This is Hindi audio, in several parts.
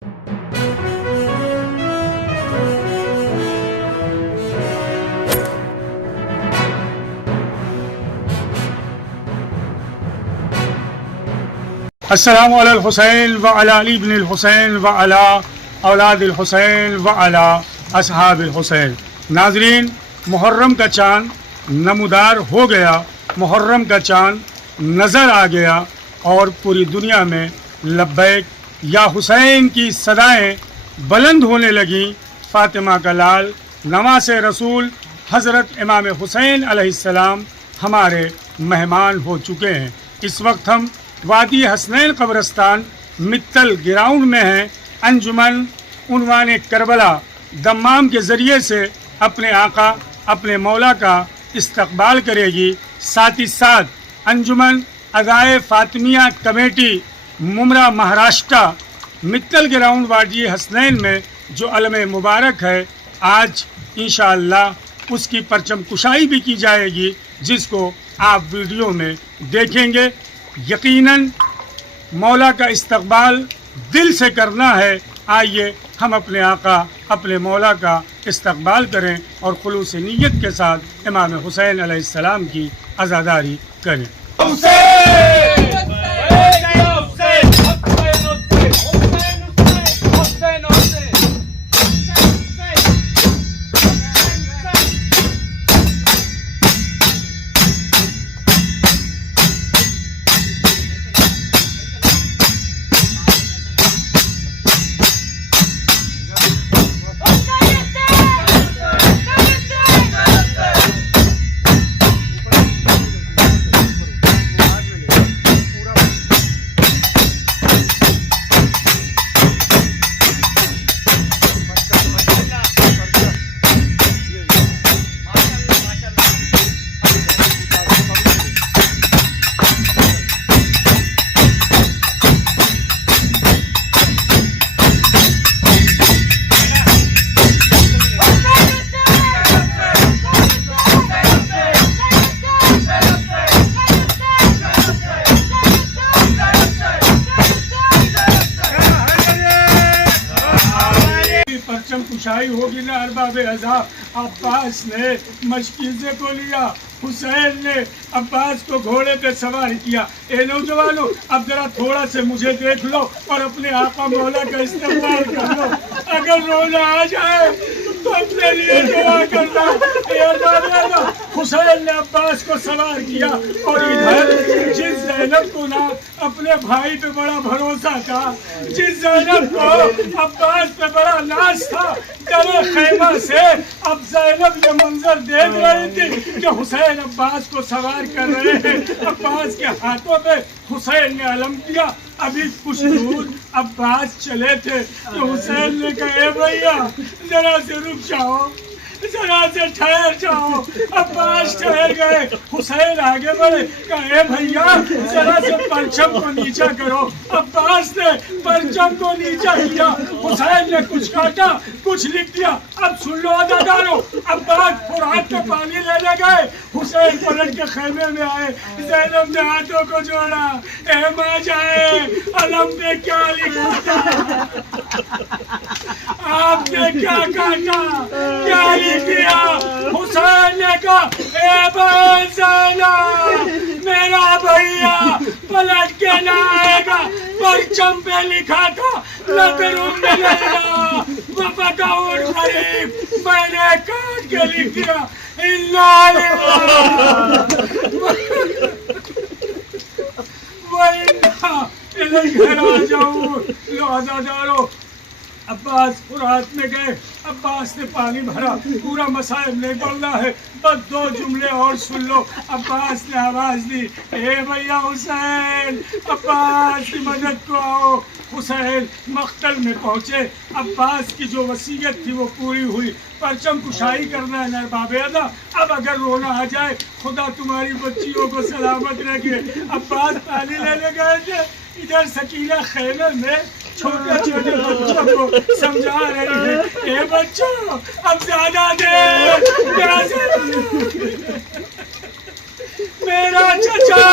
अस्सलामु अलल हुसैन व अला अली इब्न हुसैन व अला औलाद हुसैन व अला असहाब हुसैन। नाजरीन, मुहर्रम का चाँद नमूदार हो गया, मुहर्रम का चाँद नज़र आ गया और पूरी दुनिया में लब्बैक या हुसैन की सदाएं बुलंद होने लगी। फ़ातिमा का लाल नवासे रसूल हज़रत इमाम हुसैन अलैहिस्सलाम हमारे मेहमान हो चुके हैं। इस वक्त हम वादी हसनैन कब्रस्तान मित्तल ग्राउंड में हैं। अंजुमन उन्वान करबला दम्माम के ज़रिए से अपने आका अपने मौला का इस्तकबाल करेगी। साथ ही साथ अंजुमन अदाए फ़ातिमिया कमेटी मुमरा महाराष्ट्र मित्तल ग्राउंड वादी हसनैन में जो अलम मुबारक है, आज इंशाअल्लाह उसकी परचम कुशाई भी की जाएगी, जिसको आप वीडियो में देखेंगे। यकीनन मौला का इस्तकबाल दिल से करना है। आइए हम अपने आका अपने मौला का इस्तकबाल करें और खुलूस नीयत के साथ इमाम हुसैन अलैहिस्सलाम की अज़ादारी करें। परचम कुशाई होगी ना अरबाब अज़ा। अब्बास ने मशकीज़े को लिया, हुसैन ने अब्बास को घोड़े पे सवार किया। ए नौजवानों, अब जरा थोड़ा से मुझे देख लो और अपने आका मौला का इस्तेमाल कर लो। अगर रोना आ जाए तो अपने लिए दुआ करना। हुसैन ने अब्बास को सवार किया और इधर जिस ज़ैनब को ना अपने भाई पे बड़ा भरोसा था, जिस ज़ैनब को अब्बास पे बड़ा नाज था, दरे खैमा से अब ज़ैनब ये मंजर देख रही थी कि हुसैन अब्बास को सवार कर रहे हैं। अब्बास के हाथों पे हुसैन ने अलम किया। अभी कुछ दूर अब्बास चले थे तो हुसैन ने कहा, ए भैया जरा से रुक जाओ, जरा से ठहर जाओ। अब्बास ठहर गए, हुसैन आगे बढ़े, कहे भैया जरा से परचम को नीचा करो। अब्बास ने परचम को नीचा किया, हुसैन ने कुछ काटा कुछ लिख दिया। अब सुन लो अदाकारों, अब्बास फुरात में पानी लेने गए, हुसैन पलट के खेमे में आए। ज़ैनब ने हाथों को जोड़ा, ए माँ जाए अलम पे क्या लिखा था, आपने क्या काटा क्या लिख दिया। हुसैन ने कहा, ए बहन ज़ैनब, मेरा भैया पलट के ना आएगा, परचम पे लिखा था वफ़क़ाउल ग़रीब, मैंने काट के लिख दिया। इन्ना इलैहि राजिऊन। लो अज़ादारो, अब्बास फुरात में गए, अब्बास ने पानी भरा। पूरा मसाइब नहीं बोलना है, बस दो जुमले और सुन लो। अब्बास ने आवाज़ दी, ए भैया हुसैन, अब्बास की मदद को आओ। हुसैन मख्तल में पहुँचे। अब्बास की जो वसीयत थी वो पूरी हुई। परचम कुशाई करना है बाबेदा। अब अगर रोना आ जाए, खुदा तुम्हारी बच्चियों को सलामत रखे। अब्बास पानी लेने गए थे, इधर सकीना खेमे में छोटे छोटे बच्चों को समझा रही है, ए बच्चों अब ज्यादा दे, मेरा चचा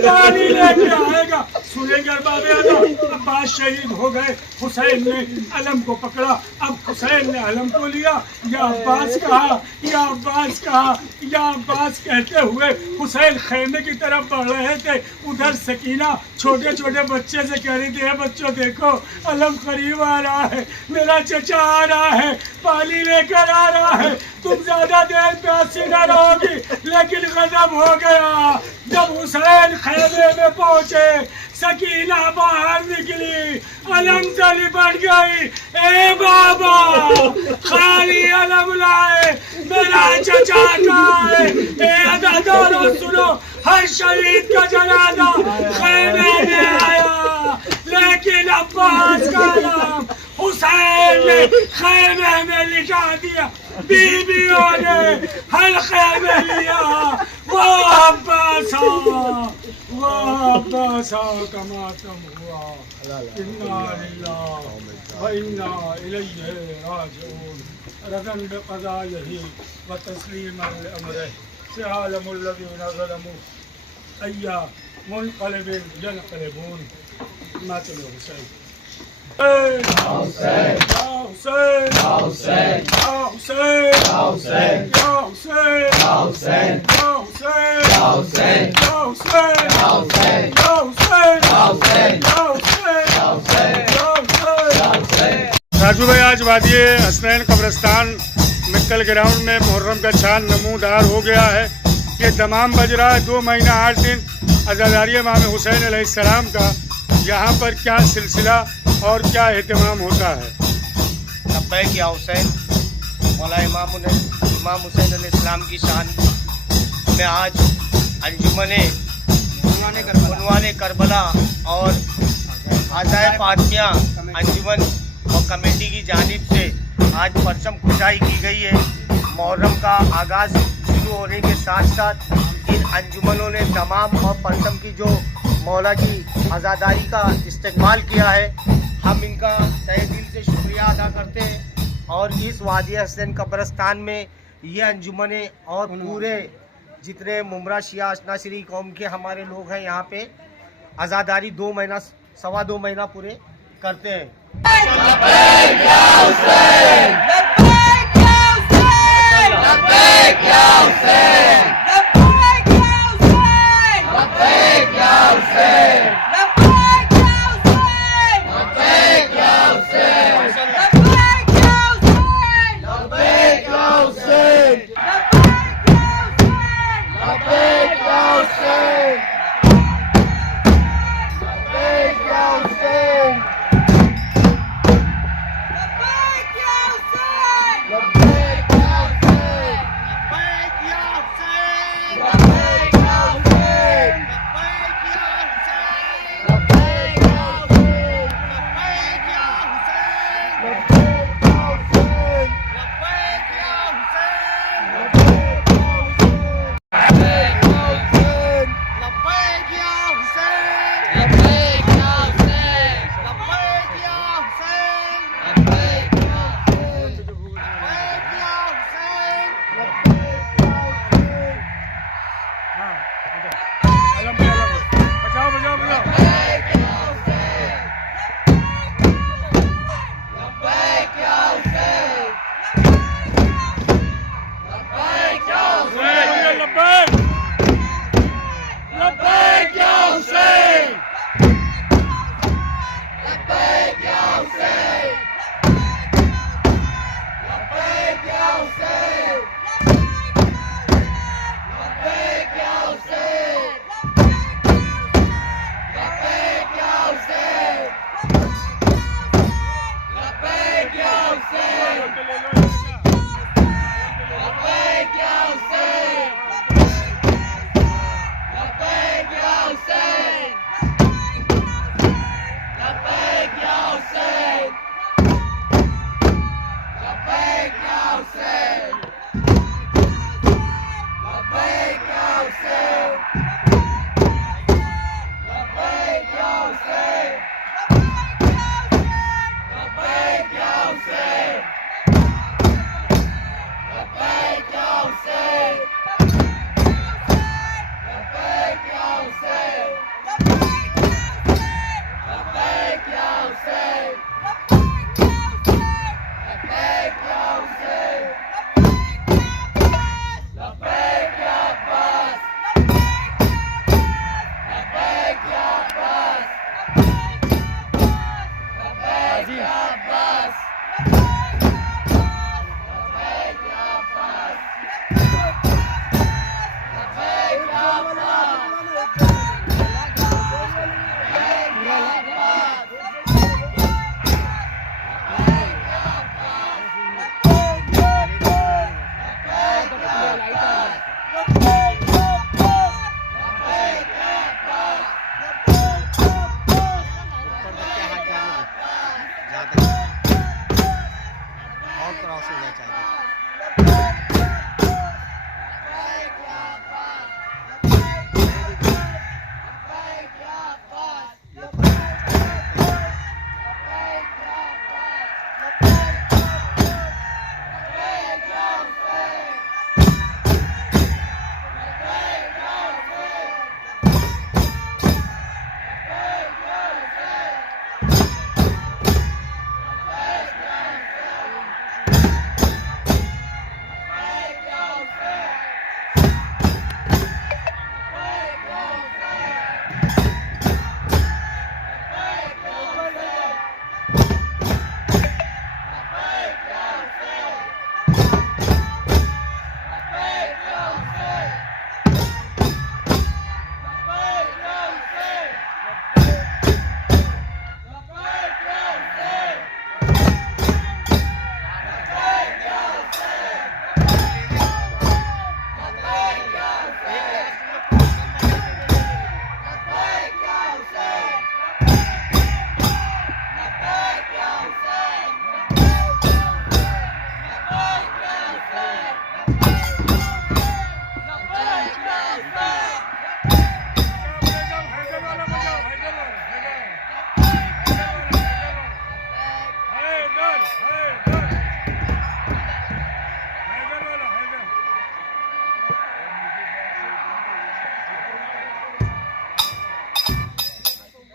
पानी लेके आएगा। सुनेंगे अरबाब आज़म। अब्बास शहीद हो गए, हुसैन ने अलम को पकड़ा, अब हुसैन ने अलम को लिया, या अब्बास कहा, या अब्बास कहा, या अब्बास कहते हुए हुसैन खैमे की तरफ बढ़ रहे थे। उधर सकीना छोटे छोटे बच्चे से कह रही थी, बच्चों देखो अलम करीब आ रहा है, मेरा चचा आ रहा है, पानी लेकर आ रहा है, तुम ज्यादा देर प्यासी न रहोगी। लेकिन गजब हो गया, जब हुसैन खैमे में पहुंचे, सकीना बाहर निकली, अलम से लिपट गई। ए बाबा, खाली अलम लाए, मेरा चचा कहाँ है? ए अदादारों सुनो, हर शहीद का जनाजा खैमे में आया, लेकिन अब्बास का नाम हुसैन ने खैमे में लिखा दिया। बीबियों ने हल्के में लिया, वो अब्बास कमा तुम हुआ, इन्ना लिल्लाह व इन्ना इलैहि राजिऊन। रज़न बिक़ज़ाइहि व तस्लीमन लिअम्रिहि, सिआलमुल लज़ीना ज़लमू अय्या मुनक़लिबिन यनक़लिबून। मातम हुसैन, या हुसैन, या हुसैन, या हुसैन, या हुसैन, या हुसैन, या हुसैन, या हुसैन, या हुसैन, या हुसैन, या हुसैन, या हुसैन, या हुसैन, या हुसैन, या हुसैन, या हुसैन, या हुसैन। राजू भाई, आज वादिये हसनैन कब्रिस्तान मित्तल ग्राउंड में मुहर्रम का चांद नमूदार हो गया है। ये तमाम बज रहा है 2 महीना 8 दिन अज़ादारी इमाम हुसैन अलैहिस्सलाम का। यहाँ पर क्या सिलसिला और क्या एहतमाम होता है? लब्बैक या हुसैन, मौला इमाम हुसैन अलैहिस्सलाम की शान में आज अंजुमने उन्वाने करबला और आज़ाए फातिया अंजुमन और कमेटी की जानिब से आज परचम कुशाई की गई है। मुहर्रम का आगाज़ शुरू होने के साथ साथ इन अंजुमनों ने तमाम और परचम की जो मौला की आज़ादारी का इस्तेमाल किया है, हम इनका तहे दिल से शुक्रिया अदा करते हैं। और इस वादी हसनैन कब्रिस्तान में ये अंजुमने और पूरे जितने मुमरा शिया अशनाशिरी कौम के हमारे लोग हैं यहाँ पे आज़ादारी 2 महीना 2.25 महीना पूरे करते हैं। लब्बैक या हुसैन, लब्बैक या हुसैन, लब्बैक या हुसैन, लब्बैक या हुसैन, लब्बैक या हुसैन, लब्बैक या हुसैन, लब्बैक या हुसैन, लब्बैक या हुसैन, लब्बैक या हुसैन, लब्बैक या हुसैन, लब्बैक या हुसैन, और क्रॉस हो जाए चाहिए।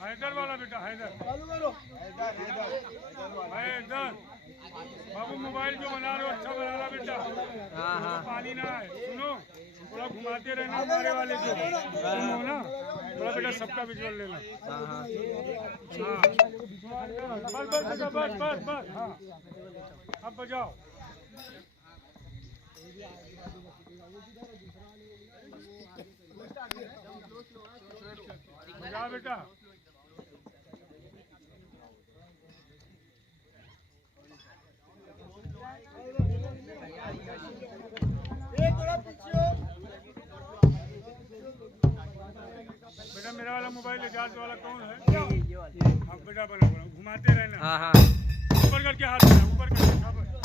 हैदर वाला बेटा हैदर हैदर बाबू मोबाइल जो बना रहे हो अच्छा बना रहा बेटा। पानी ना है, सुनो थोड़ा घुमाते रहना हमारे वाले को, तुम हो ना थोड़ा बेटा सबका विजुअल लेना। हाँ बस बस बेटा बस बस बस। हाँ अब बजाओ। बजाओ बेटा। बेटा मेरा वाला मोबाइल एजाज वाला कौन है? हाँ बेटा बना घुमाते रहना। ऊपर करके हाथ ऊपर करके